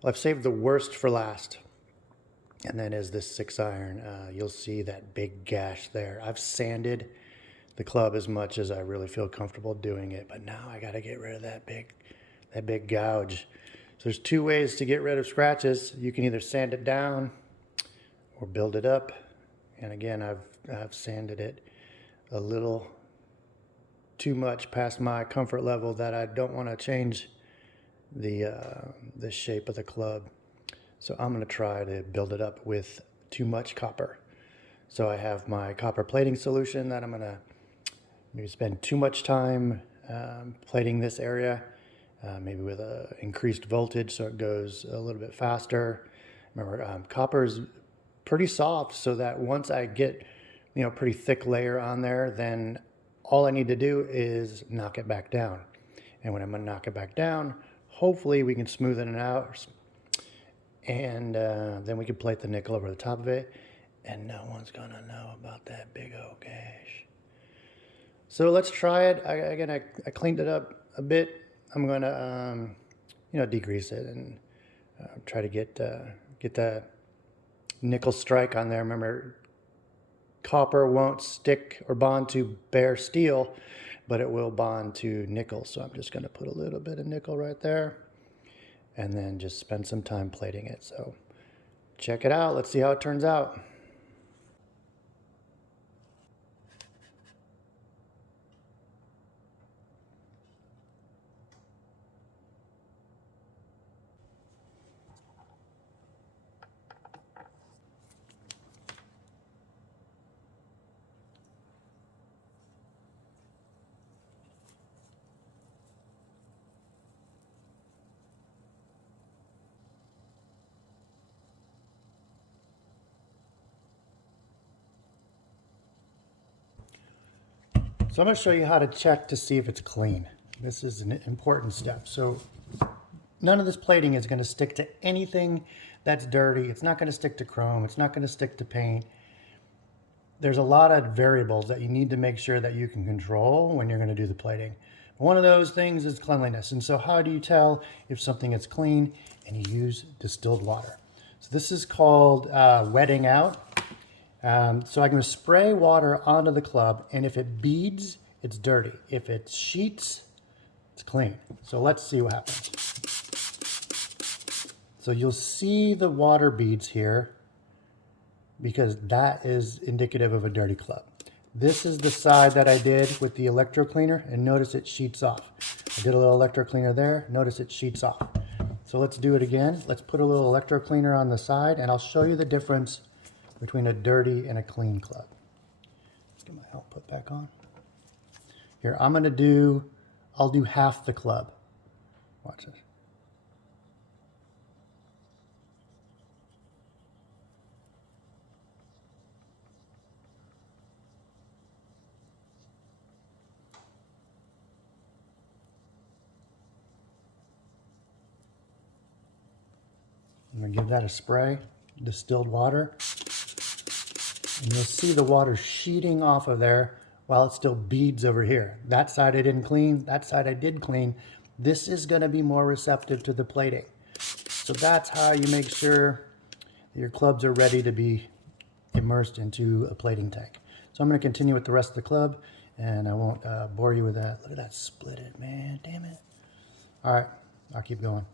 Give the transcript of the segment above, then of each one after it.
Well, I've saved the worst for last, and that is this 6-iron. You'll see that big gash there. I've sanded the club as much as I really feel comfortable doing it, but now I got to get rid of that big gouge. So there's two ways to get rid of scratches. You can either sand it down or build it up. And again, I've sanded it a little too much past my comfort level that I don't want to change the shape of the club. So I'm going to try to build it up with too much copper. So I have my copper plating solution that I'm going to maybe spend too much time plating this area, maybe with a increased voltage so it goes a little bit faster. Remember, copper is pretty soft, so that once I get pretty thick layer on there, then all I need to do is knock it back down. And when I'm going to knock it back down, hopefully we can smoothen it out, and then we can plate the nickel over the top of it, and no one's going to know about that big old gash. So let's try it. I cleaned it up a bit. I'm going to degrease it and try to get the nickel strike on there. Remember, copper won't stick or bond to bare steel, but it will bond to nickel. So I'm just going to put a little bit of nickel right there and then just spend some time plating it. So check it out. Let's see how it turns out. So I'm going to show you how to check to see if it's clean. This is an important step. So none of this plating is going to stick to anything that's dirty. It's not going to stick to chrome. It's not going to stick to paint. There's a lot of variables that you need to make sure that you can control when you're going to do the plating. One of those things is cleanliness. And so how do you tell if something is clean? And you use distilled water. So this is called wetting out. So I'm going to spray water onto the club, and if it beads, it's dirty. If it sheets, it's clean. So let's see what happens. So you'll see the water beads here because that is indicative of a dirty club. This is the side that I did with the electro cleaner, and notice it sheets off. I did a little electro cleaner there, notice it sheets off. So let's do it again. Let's put a little electro cleaner on the side, and I'll show you the difference between a dirty and a clean club. Let's get my output back on. Here, I'll do half the club. Watch this. I'm gonna give that a spray, distilled water. And you'll see the water sheeting off of there while it still beads over here. That side I didn't clean, that side I did clean. This is going to be more receptive to the plating. So that's how you make sure that your clubs are ready to be immersed into a plating tank. So I'm going to continue with the rest of the club, and I won't bore you with that. Look at that split it, man. Damn it. All right, I'll keep going.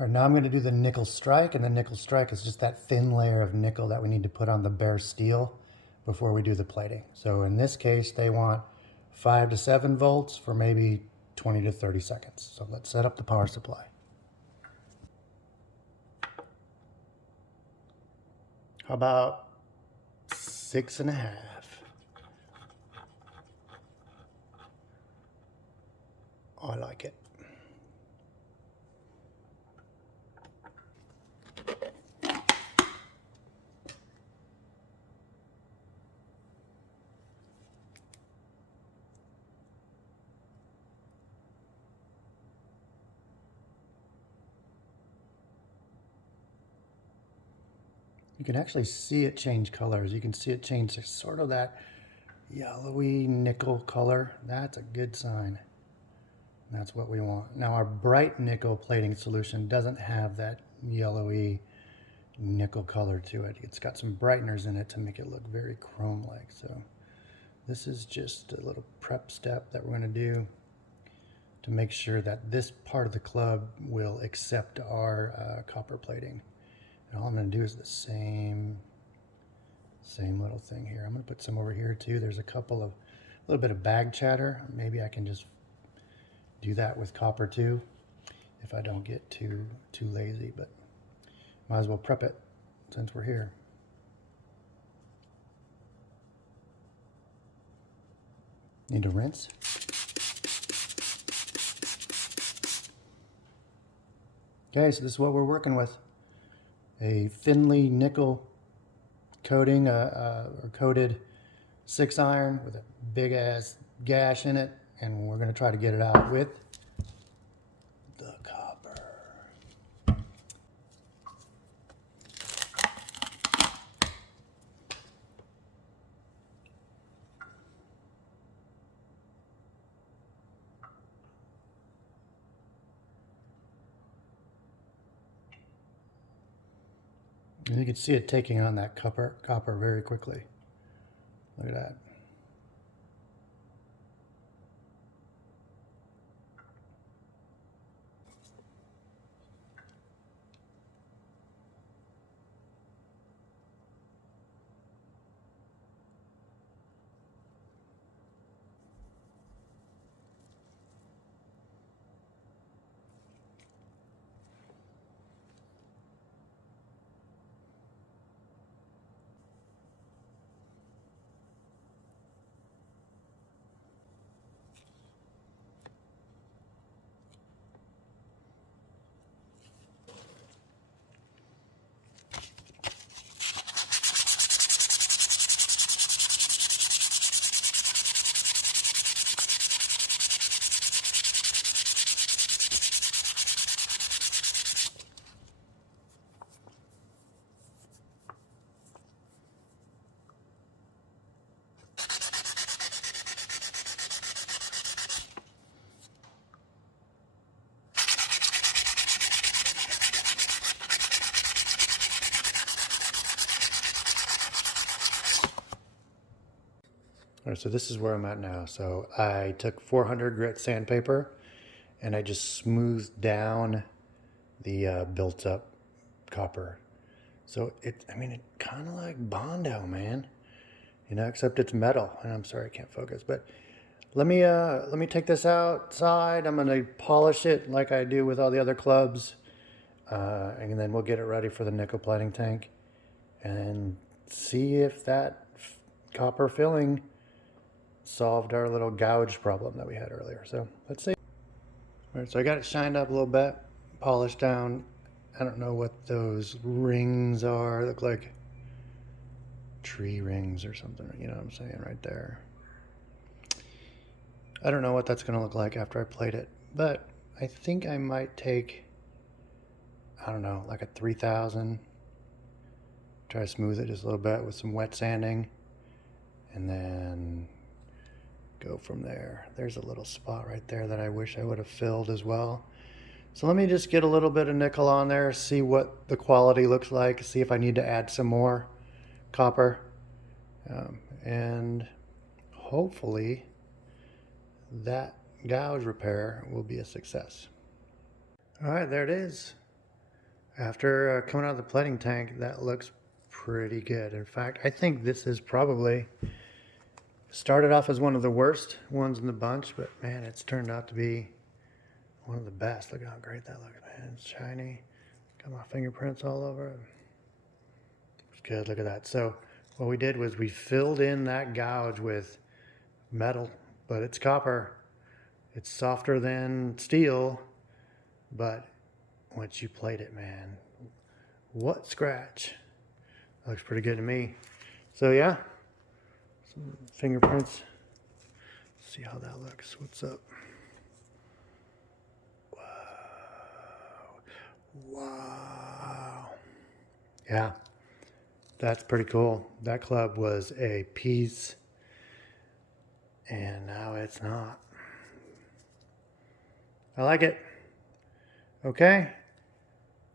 All right, now I'm going to do the nickel strike, and the nickel strike is just that thin layer of nickel that we need to put on the bare steel before we do the plating. So in this case, they want 5 to 7 volts for maybe 20 to 30 seconds. So let's set up the power supply. How about 6.5? I like it. You can actually see it change colors. You can see it change sort of that yellowy nickel color. That's a good sign. That's what we want. Now our bright nickel plating solution doesn't have that yellowy nickel color to it. It's got some brighteners in it to make it look very chrome-like. So this is just a little prep step that we're going to do to make sure that this part of the club will accept our copper plating. And all I'm going to do is the same little thing here. I'm going to put some over here too. There's a little bit of bag chatter. Maybe I can just do that with copper too if I don't get too lazy, but might as well prep it since we're here. Need to rinse. Okay, so this is what we're working with. A thinly nickel coating, or coated 6-iron with a big ass gash in it, and we're going to try to get it out with the copper. And you can see it taking on that copper very quickly. Look at that. All right, so this is where I'm at now. So I took 400 grit sandpaper and I just smoothed down the built up copper. So it kind of like Bondo, man. You know, except it's metal. And I'm sorry, I can't focus. But let me take this outside. I'm gonna polish it like I do with all the other clubs, and then we'll get it ready for the nickel plating tank, and see if that copper filling solved our little gouge problem that we had earlier. So let's see. All right, so I got it shined up a little bit, polished down. I don't know what those rings are. Look like tree rings or something, you know what I'm saying, right there. I don't know what that's gonna look like after I plate it, but I think I might take, I don't know, like a 3000, try to smooth it just a little bit with some wet sanding, and then go from there. There's a little spot right there that I wish I would have filled as well. So let me just get a little bit of nickel on there, see what the quality looks like, see if I need to add some more copper, and hopefully that gouge repair will be a success. All right, there it is. After coming out of the plating tank, that looks pretty good. In fact, I think this is probably started off as one of the worst ones in the bunch, but man, it's turned out to be one of the best. Look how great that looks, man. It's shiny. Got my fingerprints all over it. It's good, look at that. So what we did was we filled in that gouge with metal, but it's copper. It's softer than steel, but once you plate it, man, what scratch. Looks pretty good to me. So yeah, some fingerprints. See how that looks. What's up? Wow. Yeah, that's pretty cool. That club was a piece, and now it's not. I like it. Okay.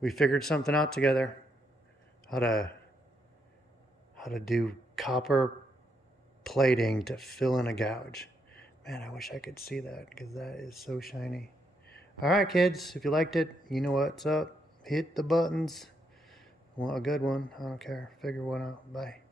We figured something out together. How to do copper plating to fill in a gouge. Man, I wish I could see that because that is so shiny. All right, kids, if you liked it, you know what's up. Hit the buttons. Want a good one? I don't care. Figure one out. Bye.